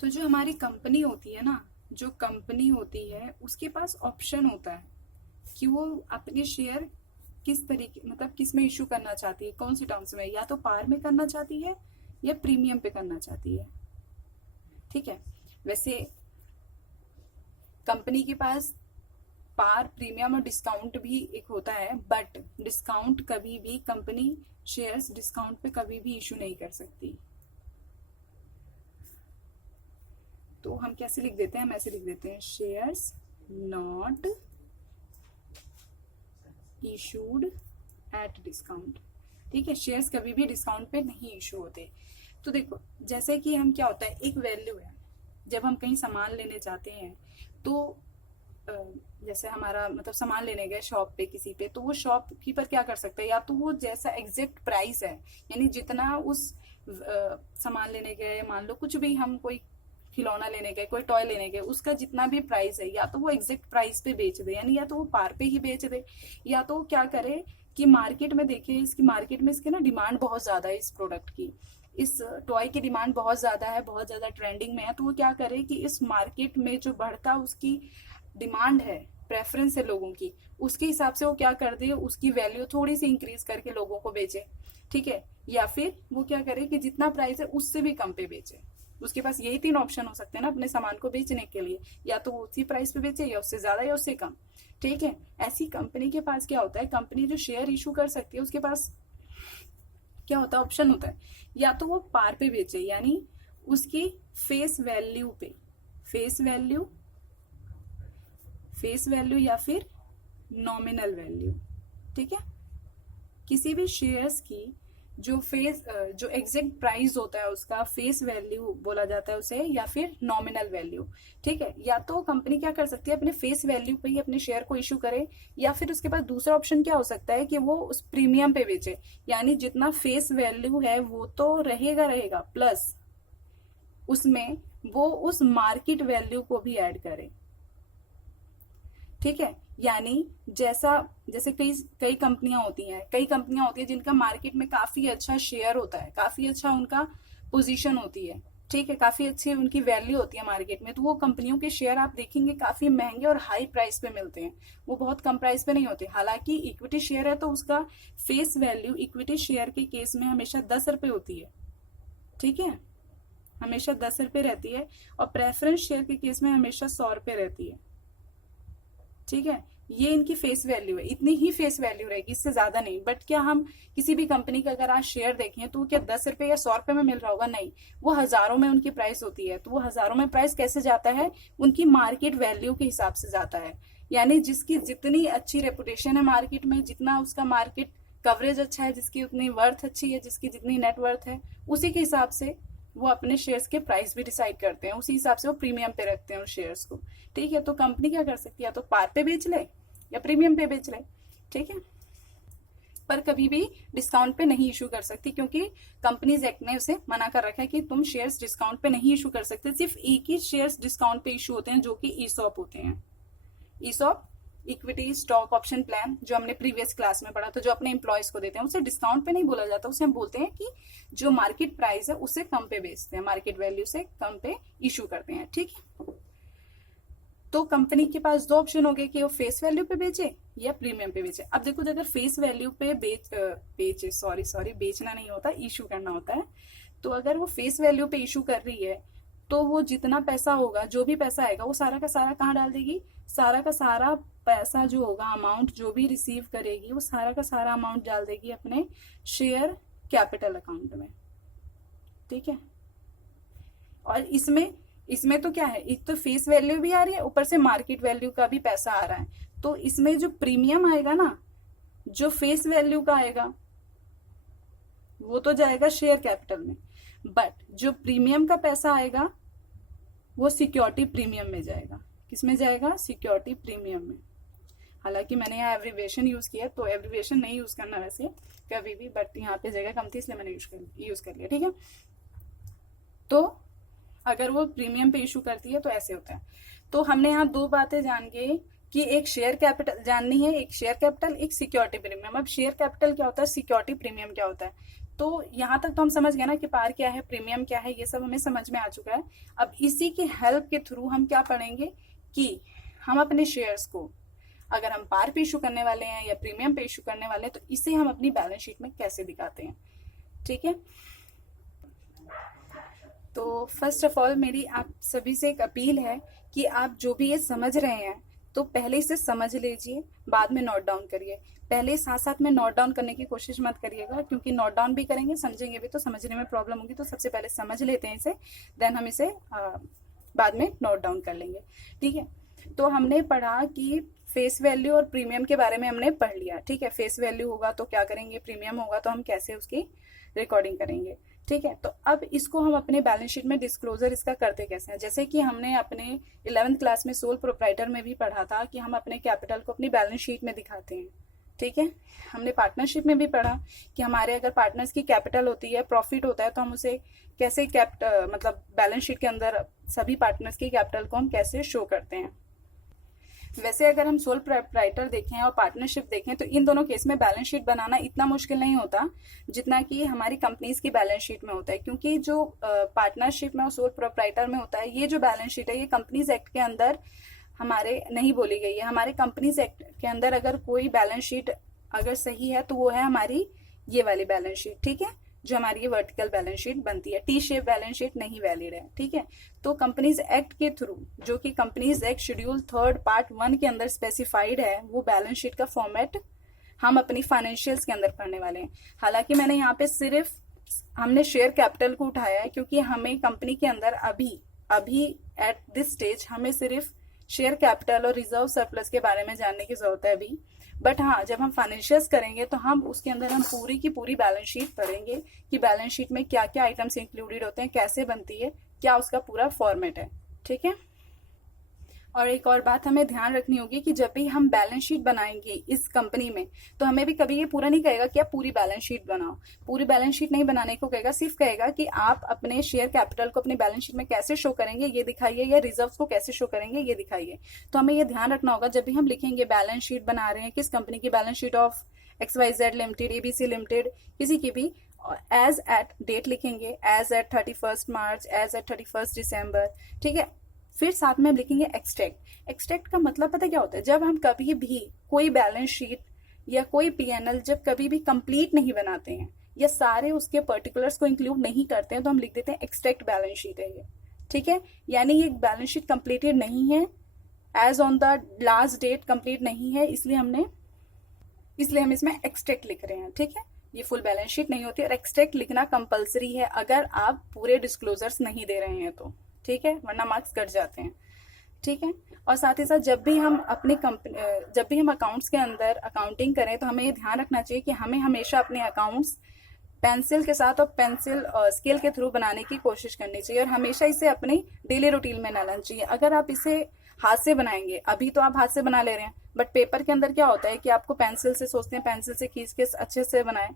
तो जो हमारी कंपनी होती है ना, जो कंपनी होती है उसके पास ऑप्शन होता है कि वो अपने शेयर किस तरीके मतलब किस में इशू करना चाहती है, कौन सी टर्म्स में, या तो पार में करना चाहती है या प्रीमियम पे करना चाहती है। ठीक है। वैसे कंपनी के पास पार, प्रीमियम और डिस्काउंट भी एक होता है, बट डिस्काउंट कभी भी कंपनी शेयर्स डिस्काउंट पे कभी भी इशू नहीं कर सकती। तो हम कैसे लिख देते हैं, हम ऐसे लिख देते हैं, shares not issued at discount. ठीक है, शेयर्स कभी भी डिस्काउंट पे नहीं इशू होते। तो देखो जैसे कि हम क्या होता है, एक वैल्यू है, जब हम कहीं सामान लेने जाते हैं तो जैसे हमारा मतलब सामान लेने गए शॉप पे किसी पे, तो वो शॉपकीपर क्या कर सकता है, या तो वो जैसा एग्जैक्ट प्राइस है, यानी जितना उस सामान लेने गए, मान लो कुछ भी हम कोई खिलौना लेने गए, कोई टॉय लेने गए, उसका जितना भी प्राइस है या तो वो एग्जैक्ट प्राइस पे बेच दे, यानी या तो वो पार पे ही बेच दे, या तो वो क्या करे कि मार्केट में देखे, इसकी मार्केट में इसकी ना डिमांड बहुत ज्यादा है, इस प्रोडक्ट की, इस टॉय की डिमांड बहुत ज्यादा है, बहुत ज्यादा ट्रेंडिंग में है, तो वो क्या करे कि इस मार्केट में जो बढ़ता उसकी डिमांड है, प्रेफरेंस है लोगों की, उसके हिसाब से वो क्या कर दे, उसकी वैल्यू थोड़ी सी इंक्रीज करके लोगों को बेचे। ठीक है, या फिर वो क्या करे कि जितना प्राइस है उससे भी कम पे बेचे। उसके पास यही तीन ऑप्शन हो सकते हैं ना अपने सामान को बेचने के लिए, या तो वो उसी प्राइस पे बेचे, या उससे ज्यादा, या उससे कम। ठीक है, ऐसी कंपनी के पास क्या होता है, कंपनी जो शेयर इशू कर सकती है उसके पास क्या होता है, ऑप्शन होता है, या तो वो पार पे बेचे, यानी उसकी फेस वैल्यू पे, फेस वैल्यू, फेस वैल्यू या फिर नॉमिनल वैल्यू। ठीक है, किसी भी शेयर्स की जो एग्जैक्ट प्राइस होता है उसका फेस वैल्यू बोला जाता है उसे, या फिर नॉमिनल वैल्यू। ठीक है, या तो कंपनी क्या कर सकती है, अपने फेस वैल्यू पे ही अपने शेयर को इशू करे, या फिर उसके पास दूसरा ऑप्शन क्या हो सकता है कि वो उस प्रीमियम पे बेचे, यानी जितना फेस वैल्यू है वो तो रहेगा रहेगा, प्लस उसमें वो उस मार्केट वैल्यू को भी ऐड करे। ठीक है, यानी जैसे कई कई कंपनियां होती हैं, जिनका मार्केट में काफी अच्छा शेयर होता है, काफी अच्छा उनका पोजीशन होती है। ठीक है, काफी अच्छी उनकी वैल्यू होती है मार्केट में, तो वो कंपनियों के शेयर आप देखेंगे काफी महंगे और हाई प्राइस पे मिलते हैं, वो बहुत कम प्राइस पे नहीं होते। हालांकि इक्विटी शेयर है तो उसका फेस वैल्यू इक्विटी शेयर के केस में हमेशा 10 रुपए होती है। ठीक है, हमेशा 10 रुपए रहती है, और प्रेफरेंस शेयर के केस में हमेशा 100 रुपए रहती है। ठीक है, ये इनकी फेस वैल्यू है, इतनी ही फेस वैल्यू रहेगी, इससे ज्यादा नहीं। बट क्या हम किसी भी कंपनी का अगर आज शेयर देखें तो क्या 10 रुपए या 100 रुपए में मिल रहा होगा, नहीं, वो हजारों में उनकी प्राइस होती है। तो वो हजारों में प्राइस कैसे जाता है, उनकी मार्केट वैल्यू के हिसाब से जाता है, यानी जिसकी जितनी अच्छी रेपुटेशन है मार्केट में, जितना उसका मार्केट कवरेज अच्छा है, जिसकी उतनी वर्थ अच्छी है, जिसकी जितनी नेट वर्थ है, उसी के हिसाब से वो अपने शेयर्स के प्राइस भी डिसाइड करते हैं, उसी हिसाब से वो प्रीमियम पे रखते हैं उस शेयर्स को। ठीक है, तो कंपनी क्या कर सकती है, या तो पार पे बेच ले या प्रीमियम पे बेच ले। ठीक है, पर कभी भी डिस्काउंट पे नहीं इशू कर सकती, क्योंकि कंपनीज एक्ट ने उसे मना कर रखा है कि तुम शेयर्स डिस्काउंट पे नहीं इशू कर सकते। सिर्फ एक ही शेयर्स डिस्काउंट पे इशू होते हैं, जो कि ईसॉप होते हैं। ESOP, equity stock option plan, जो हमने प्रीवियस क्लास में पढ़ा था, जो अपने एम्प्लॉयज को देते हैं, उसे डिस्काउंट पे नहीं बोला जाता, उसे हम बोलते हैं कि जो मार्केट प्राइस है उससे कम पे बेचते हैं, मार्केट वैल्यू से कम पे इशू करते हैं। ठीक है, तो कंपनी के पास दो ऑप्शन हो गए कि वो फेस वैल्यू पे बेचे या प्रीमियम पे बेचे। अब देखो, अगर फेस वैल्यू पे बेचे, सॉरी बेचना नहीं होता, इशू करना होता है। तो अगर वो फेस वैल्यू पे इशू कर रही है तो वो जितना पैसा होगा, जो भी पैसा आएगा, वो सारा का सारा कहाँ डाल देगी, सारा का सारा पैसा जो होगा, अमाउंट जो भी रिसीव करेगी, वो सारा का सारा अमाउंट डाल देगी अपने शेयर कैपिटल अकाउंट में। ठीक है, और इसमें तो क्या है, एक तो फेस वैल्यू भी आ रही है, ऊपर से मार्केट वैल्यू का भी पैसा आ रहा है। तो इसमें जो प्रीमियम आएगा ना, जो फेस वैल्यू का आएगा वो तो जाएगा शेयर कैपिटल में, बट जो प्रीमियम का पैसा आएगा वो सिक्योरिटी प्रीमियम में जाएगा। किसमें जाएगा, सिक्योरिटी प्रीमियम में। हालांकि मैंने यहाँ एब्रीविएशन यूज किया, तो एब्रीविएशन नहीं यूज करना वैसे कभी भी, बट यहाँ पे जगह कम थी इसलिए मैंने यूज कर लिया। ठीक है, तो अगर वो प्रीमियम पे इशू करती है तो ऐसे होता है। तो हमने यहाँ दो बातें जान गए कि एक शेयर कैपिटल जाननी है, एक शेयर कैपिटल, एक सिक्योरिटी प्रीमियम। अब शेयर कैपिटल क्या होता है, सिक्योरिटी प्रीमियम क्या होता है। तो यहाँ तक तो हम समझ गए ना कि पार क्या है, प्रीमियम क्या है, ये सब हमें समझ में आ चुका है। अब इसी की हेल्प के थ्रू हम क्या पढ़ेंगे कि हम अपने शेयर्स को, अगर हम पार पे इशू करने वाले हैं या प्रीमियम पे इशू करने वाले हैं, तो इसे हम अपनी बैलेंस शीट में कैसे दिखाते हैं। ठीक है, तो फर्स्ट ऑफ ऑल मेरी आप सभी से एक अपील है कि आप जो भी ये समझ रहे हैं तो पहले इसे समझ लीजिए, बाद में नोट डाउन करिए। पहले साथ साथ में नोट डाउन करने की कोशिश मत करिएगा, क्योंकि नोट डाउन भी करेंगे समझेंगे भी तो समझने में प्रॉब्लम होगी। तो सबसे पहले समझ लेते हैं इसे, देन हम इसे बाद में नोट डाउन कर लेंगे। ठीक है, तो हमने पढ़ा कि फेस वैल्यू और प्रीमियम के बारे में हमने पढ़ लिया। ठीक है, फेस वैल्यू होगा तो क्या करेंगे, प्रीमियम होगा तो हम कैसे उसकी रिकॉर्डिंग करेंगे। ठीक है, तो अब इसको हम अपने बैलेंस शीट में डिस्क्लोजर इसका करते कैसे हैं। जैसे कि हमने अपने 11वीं क्लास में सोल प्रोप्राइटर में भी पढ़ा था कि हम अपने कैपिटल को अपनी बैलेंस शीट में दिखाते हैं। ठीक है, हमने पार्टनरशिप में भी पढ़ा कि हमारे अगर पार्टनर्स की कैपिटल होती है, प्रॉफिट होता है, तो हम उसे कैसे मतलब बैलेंस शीट के अंदर सभी पार्टनर्स की कैपिटल को हम कैसे शो करते हैं। वैसे अगर हम सोल प्रोप्राइटर देखें और पार्टनरशिप देखें तो इन दोनों केस में बैलेंस शीट बनाना इतना मुश्किल नहीं होता जितना कि हमारी कंपनीज की बैलेंस शीट में होता है, क्योंकि जो पार्टनरशिप में और सोल प्रोप्राइटर में होता है, ये जो बैलेंस शीट है ये कंपनीज एक्ट के अंदर हमारे नहीं बोली गई है। हमारे कंपनीज एक्ट के अंदर अगर कोई बैलेंस शीट अगर सही है तो वो है हमारी ये वाली बैलेंस शीट। ठीक है, जो हमारी ये वर्टिकल बैलेंस शीट बनती है, टी शेप बैलेंस शीट नहीं वैलिड है। ठीक है, तो कंपनीज एक्ट के थ्रू, जो कि कंपनीज एक्ट शेड्यूल 3 पार्ट 1 के अंदर स्पेसिफाइड है, वो बैलेंस शीट का फॉर्मेट हम अपनी फाइनेंशियल्स के अंदर पढ़ने वाले हैं। हालांकि मैंने यहाँ पे सिर्फ हमने शेयर कैपिटल को उठाया है, क्योंकि हमें कंपनी के अंदर अभी एट दिस स्टेज हमें सिर्फ शेयर कैपिटल और रिजर्व सरप्लस के बारे में जानने की जरूरत है अभी। बट हाँ, जब हम फाइनेंशियल्स करेंगे तो हम उसके अंदर हम पूरी की पूरी बैलेंस शीट पढ़ेंगे कि बैलेंस शीट में क्या क्या आइटम्स इंक्लूडेड होते हैं, कैसे बनती है, क्या उसका पूरा फॉर्मेट है। ठीक है, और एक और बात हमें ध्यान रखनी होगी कि जब भी हम बैलेंस शीट बनाएंगे इस कंपनी में, तो हमें भी कभी ये पूरा नहीं कहेगा कि आप पूरी बैलेंस शीट बनाओ। पूरी बैलेंस शीट नहीं बनाने को कहेगा, सिर्फ कहेगा कि आप अपने शेयर कैपिटल को अपनी बैलेंस शीट में कैसे शो करेंगे ये दिखाइए, या रिजर्व को कैसे शो करेंगे ये दिखाइए। तो हमें ये ध्यान रखना होगा जब भी हम लिखेंगे बैलेंस शीट बना रहे हैं किस कंपनी की, balance sheet of XYZ limited, ABC limited, किसी की भी, एज एट डेट लिखेंगे, एज एट 31 मार्च, एज एट 31 दिसंबर। ठीक है, फिर साथ में हम लिखेंगे एक्सट्रैक्ट। एक्सट्रैक्ट का मतलब पता क्या होता है, जब हम कभी भी कोई बैलेंस शीट या कोई PNL जब कभी भी कंप्लीट नहीं बनाते हैं या सारे उसके पर्टिकुलर्स को इंक्लूड नहीं करते हैं, तो हम लिख देते हैं एक्सट्रैक्ट बैलेंस शीट है ये। ठीक है, यानी ये बैलेंस शीट कंप्लीटेड नहीं है, as on the last date complete नहीं है, इसलिए हम इसमें एक्सट्रैक्ट लिख रहे हैं। ठीक है, ये फुल बैलेंस शीट नहीं होती, और एक्सट्रैक्ट लिखना कंपलसरी है अगर आप पूरे डिस्क्लोजर्स नहीं दे रहे हैं तो। ठीक है, वरना मार्क्स कट जाते हैं। ठीक है, और साथ ही साथ जब भी हम अकाउंट्स के अंदर अकाउंटिंग करें तो हमें ये ध्यान रखना चाहिए कि हमें हमेशा अपने अकाउंट्स पेंसिल के साथ और पेंसिल स्केल के थ्रू बनाने की कोशिश करनी चाहिए, और हमेशा इसे अपनी डेली रूटीन में डालना चाहिए। अगर आप इसे हाथ से बनाएंगे, अभी तो आप हाथ से बना ले रहे हैं, बट पेपर के अंदर क्या होता है कि आपको पेंसिल से सोचते हैं, पेंसिल से खींच के अच्छे से बनाए,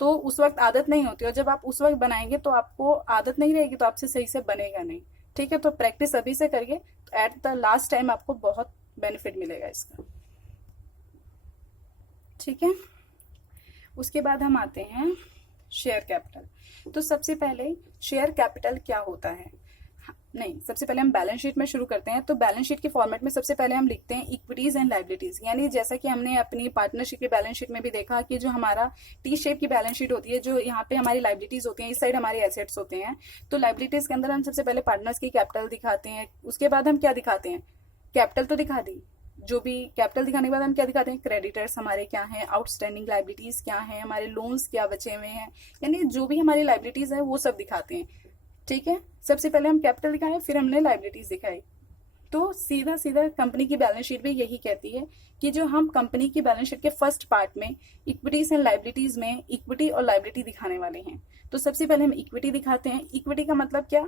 तो उस वक्त आदत नहीं होती, और जब आप उस वक्त बनाएंगे तो आपको आदत नहीं रहेगी, तो आपसे सही से बनेगा नहीं। ठीक है, तो प्रैक्टिस अभी से करिए, तो एट द लास्ट टाइम आपको बहुत बेनिफिट मिलेगा इसका। ठीक है, उसके बाद हम आते हैं शेयर कैपिटल। तो सबसे पहले शेयर कैपिटल क्या होता है, नहीं, सबसे पहले हम बैलेंस शीट में शुरू करते हैं। तो बैलेंस शीट के फॉर्मेट में सबसे पहले हम लिखते हैं इक्विटीज एंड लाइबिलिटीज, यानी जैसा कि हमने अपनी पार्टनरशिप की बैलेंस शीट में भी देखा कि जो हमारा टी शेप की बैलेंस शीट होती है, जो यहाँ पे हमारी लाइबिलिटीज होती हैं, इस साइड हमारे एसेट्स होते हैं। तो लाइबिलिटीज के अंदर हम सबसे पहले पार्टनर्स की कैपिटल दिखाते हैं, उसके बाद हम क्या दिखाते हैं, कैपिटल तो दिखा दी, जो भी कैपिटल दिखाने के बाद हम क्या दिखाते हैं, क्रेडिटर्स हमारे क्या हैं, आउटस्टैंडिंग लाइबिलिटीज क्या हैं, हमारे लोन्स क्या बचे हुए हैं, यानी जो भी हमारी लाइबिलिटीज है वो सब दिखाते हैं। ठीक है, सबसे पहले हम कैपिटल दिखाए, फिर हमने लाइबिलिटीज दिखाई। तो सीधा सीधा कंपनी की बैलेंस शीट भी यही कहती है कि जो हम कंपनी की बैलेंस शीट के फर्स्ट पार्ट में इक्विटीज एंड लाइबिलिटीज में इक्विटी और लाइबिलिटी दिखाने वाले हैं। तो सबसे पहले हम इक्विटी दिखाते हैं। इक्विटी का मतलब क्या,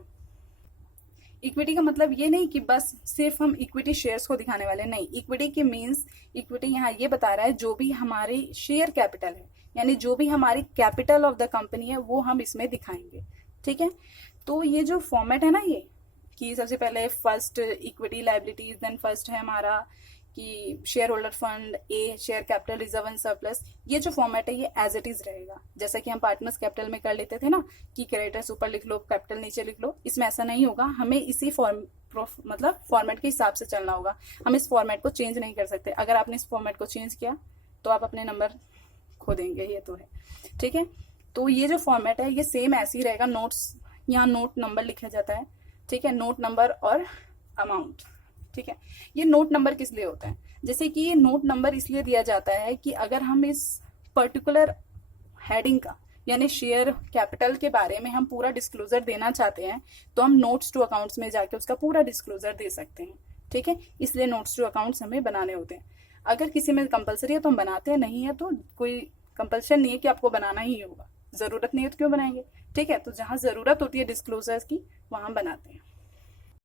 इक्विटी का मतलब ये नहीं कि बस सिर्फ हम इक्विटी शेयर्स को दिखाने वाले, नहीं, इक्विटी की मीन्स, इक्विटी यहाँ ये बता रहा है जो भी हमारी शेयर कैपिटल है, यानी जो भी हमारी कैपिटल ऑफ द कंपनी है वो हम इसमें दिखाएंगे। ठीक है, तो ये जो फॉर्मेट है ना, ये कि सबसे पहले first equity liabilities, then first है हमारा कि shareholder fund A, share capital reserve and surplus, ये जो फॉर्मेट है ये एज इट इज रहेगा। जैसा कि हम पार्टनर्स कैपिटल में कर लेते थे ना कि क्रेडिटर्स ऊपर लिख लो, कैपिटल नीचे लिख लो, इसमें ऐसा नहीं होगा। हमें इसी मतलब फॉर्मेट के हिसाब से चलना होगा। हम इस फॉर्मेट को चेंज नहीं कर सकते। अगर आपने इस फॉर्मेट को चेंज किया तो आप अपने नंबर खो देंगे, ये तो है। ठीक है, तो ये जो फॉर्मेट है ये सेम ऐसे ही रहेगा। नोट्स, यहाँ नोट नंबर लिखा जाता है। ठीक है, नोट नंबर और अमाउंट। ठीक है, ये नोट नंबर किस लिए होता है? जैसे कि ये नोट नंबर इसलिए दिया जाता है कि अगर हम इस पर्टिकुलर हेडिंग का यानी शेयर कैपिटल के बारे में हम पूरा डिस्क्लोजर देना चाहते हैं तो हम नोट्स टू अकाउंट्स में जाके उसका पूरा डिस्क्लोजर दे सकते हैं। ठीक है, इसलिए नोट्स टू अकाउंट्स हमें बनाने होते हैं। अगर किसी में कंपलसरी है तो हम बनाते हैं, नहीं है तो कोई कंपल्शन नहीं है कि आपको बनाना ही होगा। जरूरत नहीं है तो क्यों बनाएंगे? ठीक है, तो जहां जरूरत होती है डिस्क्लोजर्स की वहां बनाते हैं।